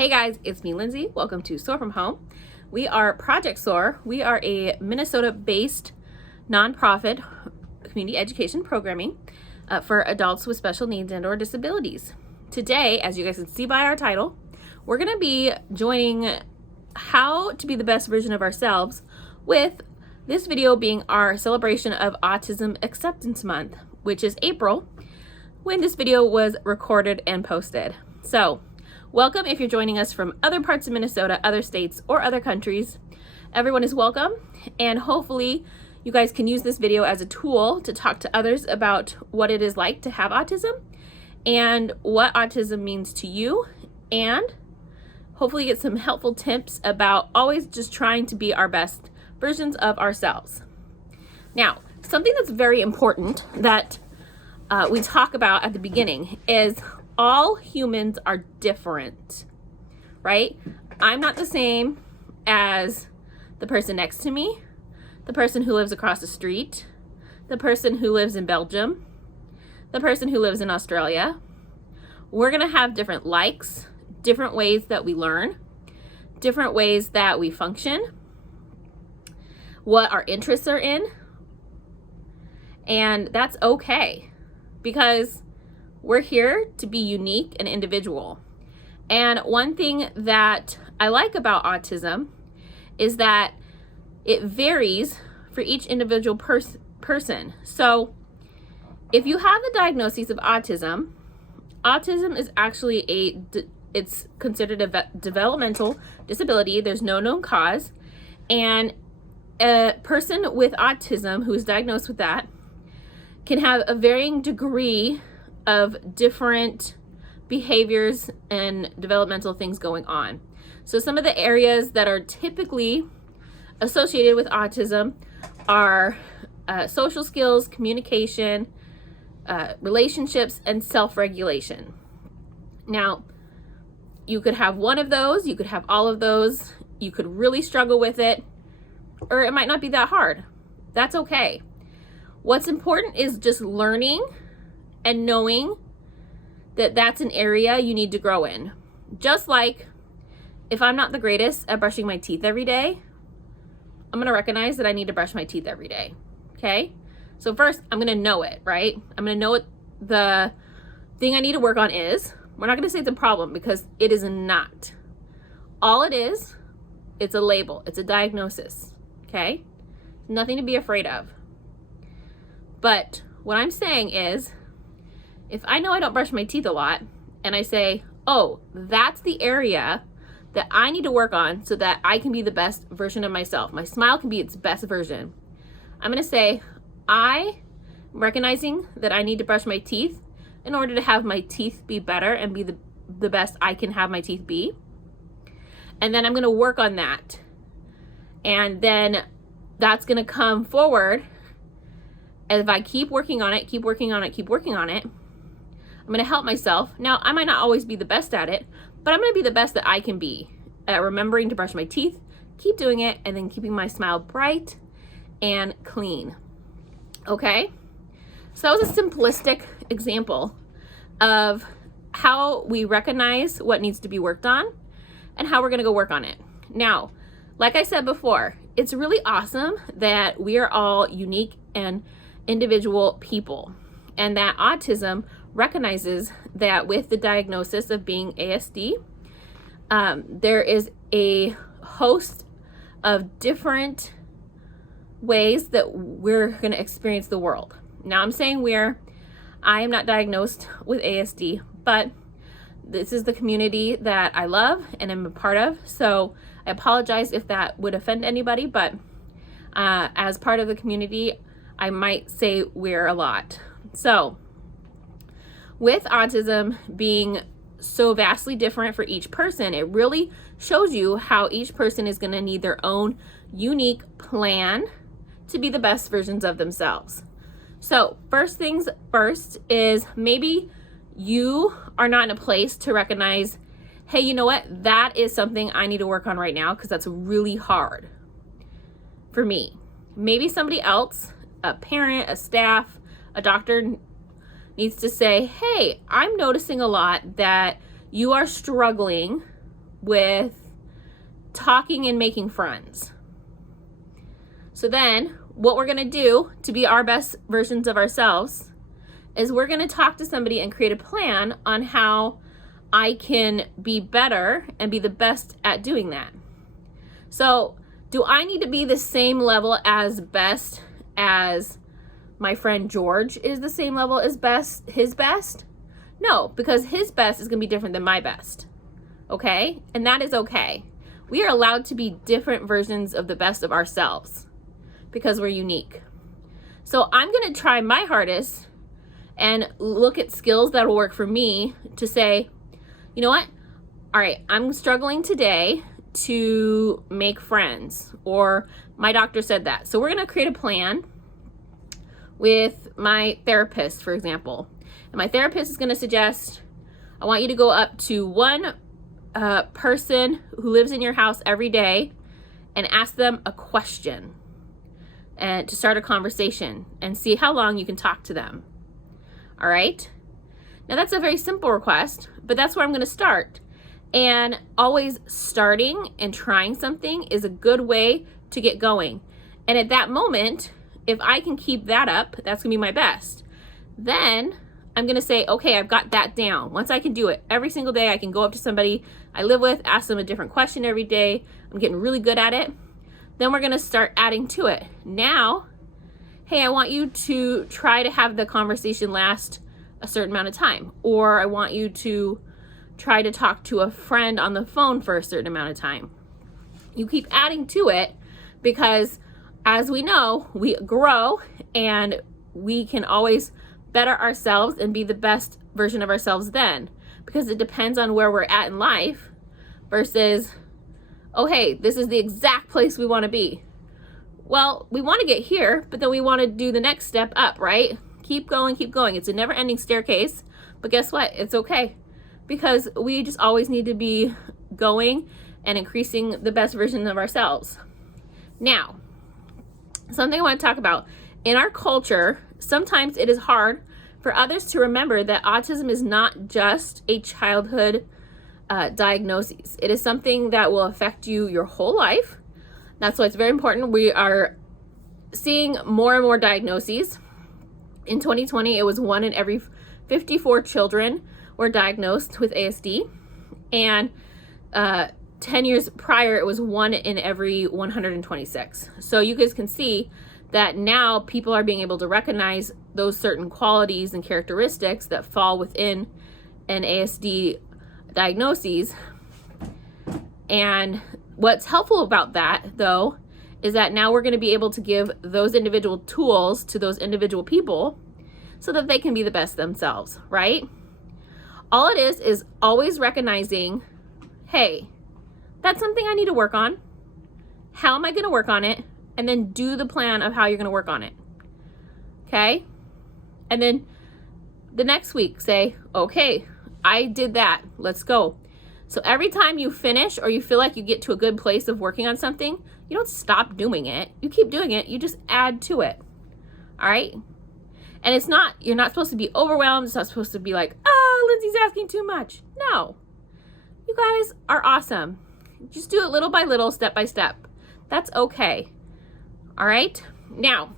Hey guys, it's me, Lindsay. Welcome to Soar from Home. We are Project Soar. We are a Minnesota-based nonprofit community education programming for adults with special needs and/or disabilities. Today, as you guys can see by our title, we're going to be joining how to be the best version of ourselves, with this video being our celebration of Autism Acceptance Month, which is April, when this video was recorded and posted. So, welcome if you're joining us from other parts of Minnesota, other states, or other countries. Everyone is welcome, and hopefully you guys can use this video as a tool to talk to others about what it is like to have autism and what autism means to you, and hopefully get some helpful tips about always just trying to be our best versions of ourselves. Now, something that's very important that we talk about at the beginning is all humans are different, right? I'm not the same as the person next to me, the person who lives across the street, the person who lives in Belgium, the person who lives in Australia. We're gonna have different likes, different ways that we learn, different ways that we function, what our interests are in, and that's okay, because we're here to be unique and individual. And one thing that I like about autism is that it varies for each individual person. So if you have the diagnosis of autism, autism is actually it's considered a developmental disability. There's no known cause. And a person with autism who is diagnosed with that can have a varying degree of different behaviors and developmental things going on. So some of the areas that are typically associated with autism are social skills, communication, relationships, and self-regulation. Now, you could have one of those, you could have all of those, you could really struggle with it, or it might not be that hard. That's okay. What's important is just learning and knowing that that's an area you need to grow in. Just like if I'm not the greatest at brushing my teeth every day, I'm gonna recognize that I need to brush my teeth every day, okay? So first, I'm gonna know it, right? I'm gonna know what the thing I need to work on is. We're not gonna say it's a problem, because it is not. All it is, it's a label, it's a diagnosis, okay? Nothing to be afraid of. But what I'm saying is, if I know I don't brush my teeth a lot, and I say, oh, that's the area that I need to work on so that I can be the best version of myself, my smile can be its best version, I'm gonna say, I'm recognizing that I need to brush my teeth in order to have my teeth be better and be the best I can have my teeth be. And then I'm gonna work on that. And then that's gonna come forward. And if I keep working on it, keep working on it, keep working on it, I'm gonna help myself. Now, I might not always be the best at it, but I'm gonna be the best that I can be at remembering to brush my teeth, keep doing it, and then keeping my smile bright and clean, okay? So that was a simplistic example of how we recognize what needs to be worked on and how we're gonna go work on it. Now, like I said before, it's really awesome that we are all unique and individual people, and that autism recognizes that with the diagnosis of being ASD, there is a host of different ways that we're going to experience the world. Now, I'm saying I am not diagnosed with ASD, but this is the community that I love and am a part of, so I apologize if that would offend anybody, but as part of the community, I might say we're a lot. So, with autism being so vastly different for each person, it really shows you how each person is going to need their own unique plan to be the best versions of themselves. So, first things first is maybe you are not in a place to recognize, hey, you know what? That is something I need to work on right now, because that's really hard for me. Maybe somebody else, a parent, a staff, a doctor, needs to say, hey, I'm noticing a lot that you are struggling with talking and making friends. So then what we're going to do to be our best versions of ourselves is we're going to talk to somebody and create a plan on how I can be better and be the best at doing that. So do I need to be the same level as best as my friend George is the same level as his best? No, because his best is going to be different than my best. Okay? And that is okay. We are allowed to be different versions of the best of ourselves because we're unique. So I'm going to try my hardest and look at skills that will work for me to say, you know what? All right, I'm struggling today to make friends, or my doctor said that. So we're going to create a plan with my therapist, for example. And my therapist is going to suggest, I want you to go up to one person who lives in your house every day and ask them a question and to start a conversation and see how long you can talk to them. All right? Now that's a very simple request, but that's where I'm going to start. And always starting and trying something is a good way to get going. And at that moment, if I can keep that up, that's going to be my best. Then I'm going to say, okay, I've got that down. Once I can do it every single day, I can go up to somebody I live with, ask them a different question every day. I'm getting really good at it. Then we're going to start adding to it. Now, hey, I want you to try to have the conversation last a certain amount of time. Or I want you to try to talk to a friend on the phone for a certain amount of time. You keep adding to it because, as we know, we grow and we can always better ourselves and be the best version of ourselves then, because it depends on where we're at in life versus, oh, hey, this is the exact place we want to be. Well, we want to get here, but then we want to do the next step up, right? Keep going, keep going. It's a never-ending staircase, but guess what? It's okay, because we just always need to be going and increasing the best version of ourselves. Now, something I want to talk about. In our culture, sometimes it is hard for others to remember that autism is not just a childhood diagnosis. It is something that will affect you your whole life. That's why it's very important. We are seeing more and more diagnoses. In 2020, it was 1 in every 54 children were diagnosed with ASD. And 10 years prior, it was 1 in every 126. So you guys can see that now people are being able to recognize those certain qualities and characteristics that fall within an ASD diagnosis. And what's helpful about that, though, is that now we're going to be able to give those individual tools to those individual people so that they can be the best themselves, right? All it is always recognizing, hey, that's something I need to work on. How am I going to work on it? And then do the plan of how you're going to work on it. Okay? And then the next week say, okay, I did that. Let's go. So every time you finish or you feel like you get to a good place of working on something, you don't stop doing it. You keep doing it. You just add to it. All right? And you're not supposed to be overwhelmed. It's not supposed to be like, Lindsay's asking too much. No. You guys are awesome. Just do it little by little, step by step. That's okay. All right? Now,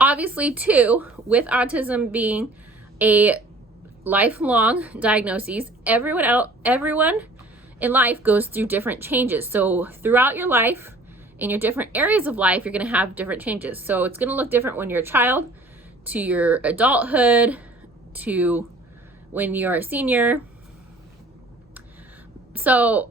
obviously, too, with autism being a lifelong diagnosis, everyone in life goes through different changes. So throughout your life, in your different areas of life, you're going to have different changes. So it's going to look different when you're a child, to your adulthood, to when you're a senior. So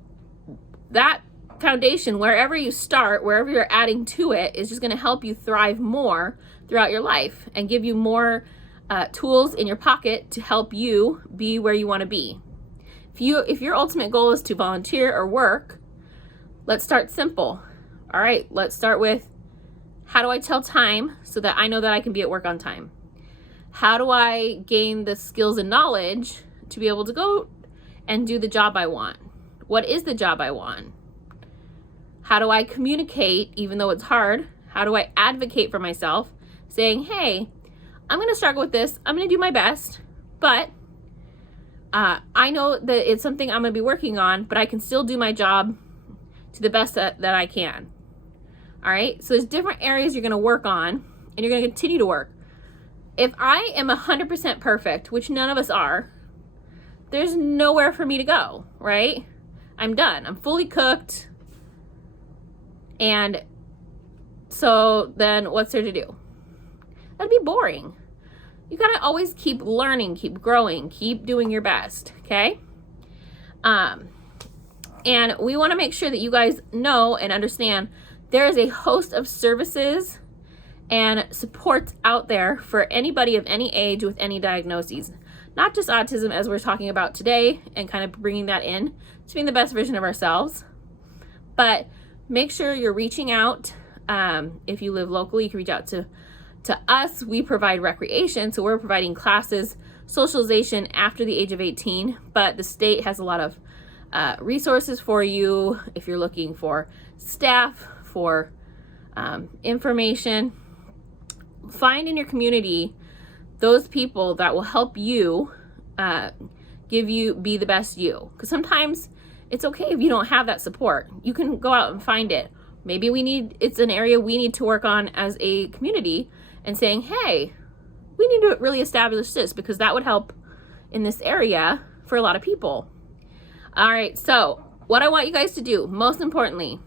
that foundation, wherever you start, wherever you're adding to it, is just going to help you thrive more throughout your life and give you more tools in your pocket to help you be where you want to be. If your ultimate goal is to volunteer or work, let's start simple. All right, let's start with, how do I tell time so that I know that I can be at work on time? How do I gain the skills and knowledge to be able to go and do the job I want? What is the job I want? How do I communicate, even though it's hard? How do I advocate for myself, saying, hey, I'm going to struggle with this. I'm going to do my best, but I know that it's something I'm going to be working on, but I can still do my job to the best that I can. All right? So there's different areas you're going to work on, and you're going to continue to work. If I am 100% perfect, which none of us are, there's nowhere for me to go, right? I'm done. I'm fully cooked. And so then what's there to do? That'd be boring. You gotta always keep learning, keep growing, keep doing your best, okay? And we wanna make sure that you guys know and understand there is a host of services and supports out there for anybody of any age with any diagnoses. Not just autism, as we're talking about today, and kind of bringing that in to being the best version of ourselves. But make sure you're reaching out. If you live locally, you can reach out to us. We provide recreation, so we're providing classes, socialization after the age of 18, but the state has a lot of resources for you if you're looking for staff, for information. Find in your community those people that will help you, be the best you. Because sometimes it's okay if you don't have that support. You can go out and find it. Maybe it's an area we need to work on as a community, and saying, hey, we need to really establish this because that would help in this area for a lot of people. All right, so what I want you guys to do, most importantly,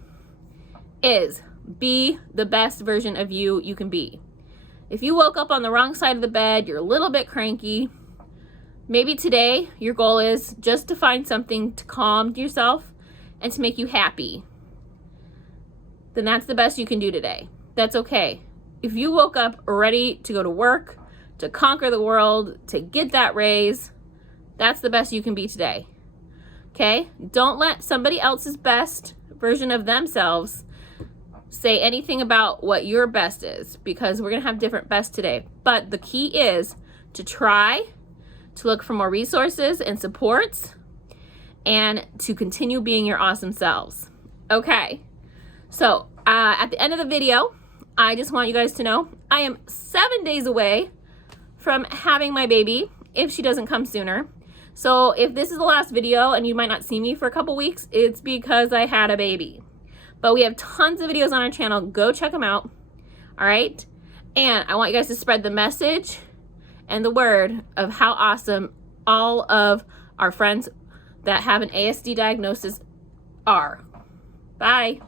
is be the best version of you can be. If you woke up on the wrong side of the bed, you're a little bit cranky, maybe today your goal is just to find something to calm yourself and to make you happy. Then that's the best you can do today. That's okay. If you woke up ready to go to work, to conquer the world, to get that raise, that's the best you can be today. Okay? Don't let somebody else's best version of themselves say anything about what your best is, because we're going to have different bests today. But the key is to try to look for more resources and supports and to continue being your awesome selves. Okay. So at the end of the video, I just want you guys to know I am 7 days away from having my baby if she doesn't come sooner. So if this is the last video and you might not see me for a couple weeks, it's because I had a baby. But we have tons of videos on our channel. Go check them out. All right? And I want you guys to spread the message and the word of how awesome all of our friends that have an ASD diagnosis are. Bye.